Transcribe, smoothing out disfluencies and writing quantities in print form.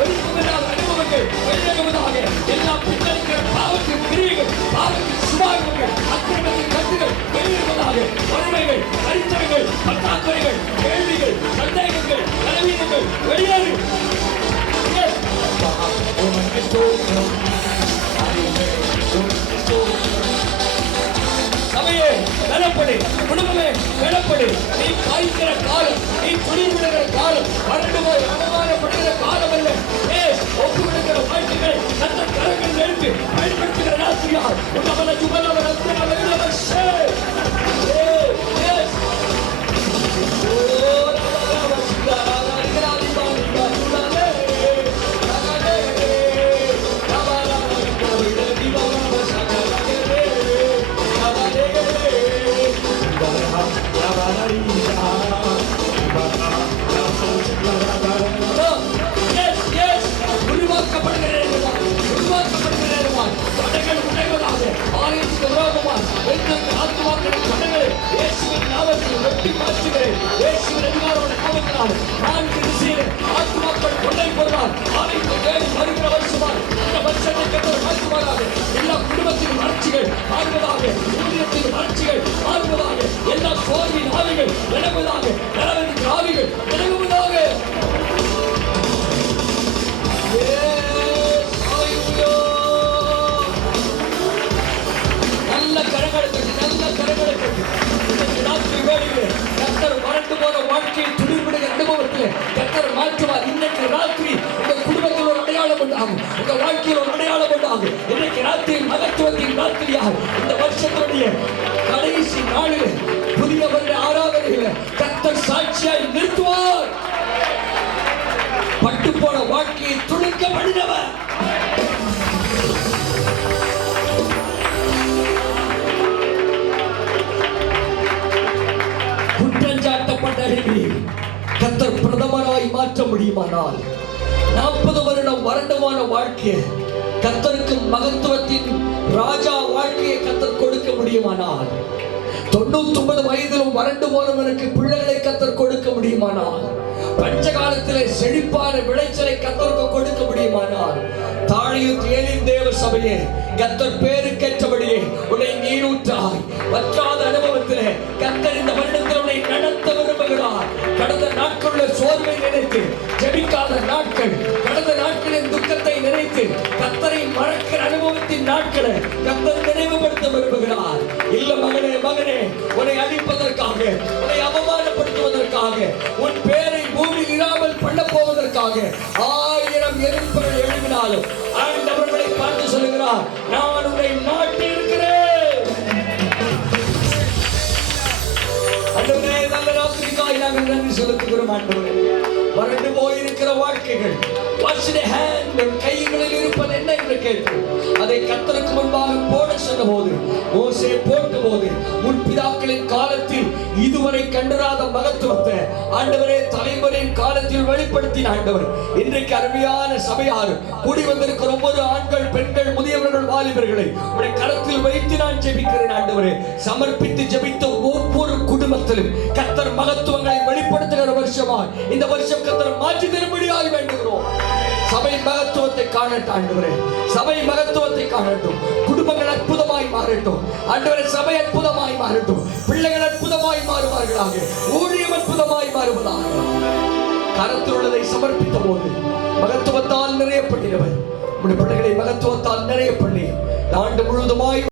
வெளிப்படையான அனுபவங்கள் வெளியாகுவதாக. எல்லா பின்னணிக்கிற பாவத்தின் கிரியைகள், பாவத்தின் சுபாவங்கள், அக்கிரமத்தின் கட்டுகள் வெளியிடுவதாக. வறுமைகள், கரித்தவைகள், பற்றாக்குறைகள், கேள்விகள், சந்தேகங்கள், பலவீனங்கள் வெளியேறு. சபையே பலப்படு, குடும்பமே பலப்படு. நீ காய்க்கிற காலம், நீ துணிவிடுகிற காலம், வறண்டு போய் அவமானப்படுகிற காலம் அல்ல. ஒப்பு விடுகிற வாழ்க்கைகளை நல்ல கரங்கள் எடுத்து பயன்படுத்துகிற ராசியார் உன்னவன ஜுபலவன எல்லா குடும்பத்தின் வளர்ச்சிகள் மாறுவதாக, ஊழியத்தின் வளர்ச்சிகள் மாறுவதாக, எல்லா சோர்வின் ஆவிகள் விலகுவதாக, நலவின் ஆவிகள் விலகுவதாக. நல்ல கரங்களை கட்டி, நல்ல கரங்களை கட்டி. ராத்திரி வேளையிலே கர்த்தர் வறண்டு போன வாழ்க்கையை துணிவிடுகிற அனுபவத்தில் கர்த்தர் மாற்றுவார். இன்னைக்கு ராத்திரி உங்கள் குடும்பத்தில் ஒரு அடையாளம் உண்டாகும், உங்க வாழ்க்கையில் ஒரு அடையாளம் உண்டாகும். இன்னைக்கு ராத்திரி மகத்துவத்தின் ராத்திரியாக இந்த வருஷத்துடைய கடைசி நாளில் புதிய வருட ஆராதனையில் கர்த்தர் சாட்சியாய் நிறுத்துவார். பட்டு போன வாழ்க்கையை துணிக்க மனிதவர் கர்த்தர் பிரதமராய் மாற்ற முடியுமானால் 40 வருடம் வறண்டமான வாழ்க்கையை கர்த்தருக்கு மகத்துவத்தின் ராஜா வாழ்க்கையை கர்த்தர் கொடுக்க முடியுமானால் 99 வயதிலும் வறண்டு போனவனுக்கு பிள்ளைகளை கர்த்தர் கொடுக்க முடியுமானால் பஞ்சகாலத்திலே செழிப்பான விளைச்சலை கர்த்தருக்கு கொடுக்க முடியுமானால் தாழையும் ஏலின் தேவ சபையே கர்த்தர் பேருக்கேற்றபடியே உன்னை நீரூற்றாய் வற்றாத அனுபவத்திலே கர்த்தர் இந்த வருடத்தில் உன்னை நடத்த விரும்புகிறார். கடந்த நாட்களுள்ள சோர்வை நினைத்து ஜெபிக்காத நாட்கள், கடந்த நாட்களின் துக்கத்தை நினைத்து கர்த்தரை மறக்கிற அனுபவத்தின் நாட்களை கர்த்தர் நினைவுபடுத்த விரும்புகிறார். இல்ல மகனே, மகனே, உன்னை அழிப்பதற்காக, உன்னை அவமானப்படுத்துவதற்காக, உன் பேரை பூமியில் இராமல் பண்ண போவதற்காக 1000 எதிர்ப்புகள் எழுப்பினாலும் ஆண்டவர்களை பார்த்து சொல்லுகிறார், நான் உன்னை நாட்டி இருக்கிறேன். ஆண்டவரே, நல்ல ராத்திரிக்காய் நாங்கள் நன்றி செலுத்துகிறோம். ஆண்டவரே, வறண்டு போயிருக்கிற வாழ்க்கைகள் கைகளில் இருப்பது என்ன என்று கேட்டு அதை கர்த்தருக்கு முன்பாக போட சொன்ன போது, மோசே போட்ட போது முற்பிதாக்களின் காலத்தில் இதுவரை கண்டராத மகத்துவத்தை ஆண்டவரே தலைமுறையின் காலத்தில் வெளிப்படுத்தின ஆண்டவர். இன்றைக்கு அருமையான சபையார் கூடி வந்திருக்கிற ஒவ்வொரு ஆண்கள், பெண்கள், முதியவர்கள், வாலிபர்களை உடைய கரத்தில் வைத்து நான் ஜெபிக்கிறேன். ஆண்டவரே, சமர்ப்பித்து ஜெபித்த ஒவ்வொரு குடும்பத்திலும் கர்த்தர் மகத்துவங்களை வெளிப்படுத்துகிற வருஷமாய் இந்த வருஷம் கர்த்தர் மாற்றி தரும்படியாய் வேண்டுகிறோம். சபை மகத்துவத்தை காணட்டும் ஆண்டவரே, சபை மகத்துவத்தை காணட்டும். குடும்பங்கள் அற்புதமாய் மாறட்டும் ஆண்டவரே, சபை அற்புதமாய் மாறட்டும். பிள்ளைகள் அற்புதமாய் மாறுவார்களாக, ஊழியம் அற்புதமாய் மாறுவதாக. கரத்தில் உள்ளதை சமர்ப்பித்த போது மகத்துவத்தால் நிறைய பண்ணினவர் உடைய பிள்ளைகளை மகத்துவத்தால் நிறைய பண்ணி ஆண்டு முழுவதுமாய்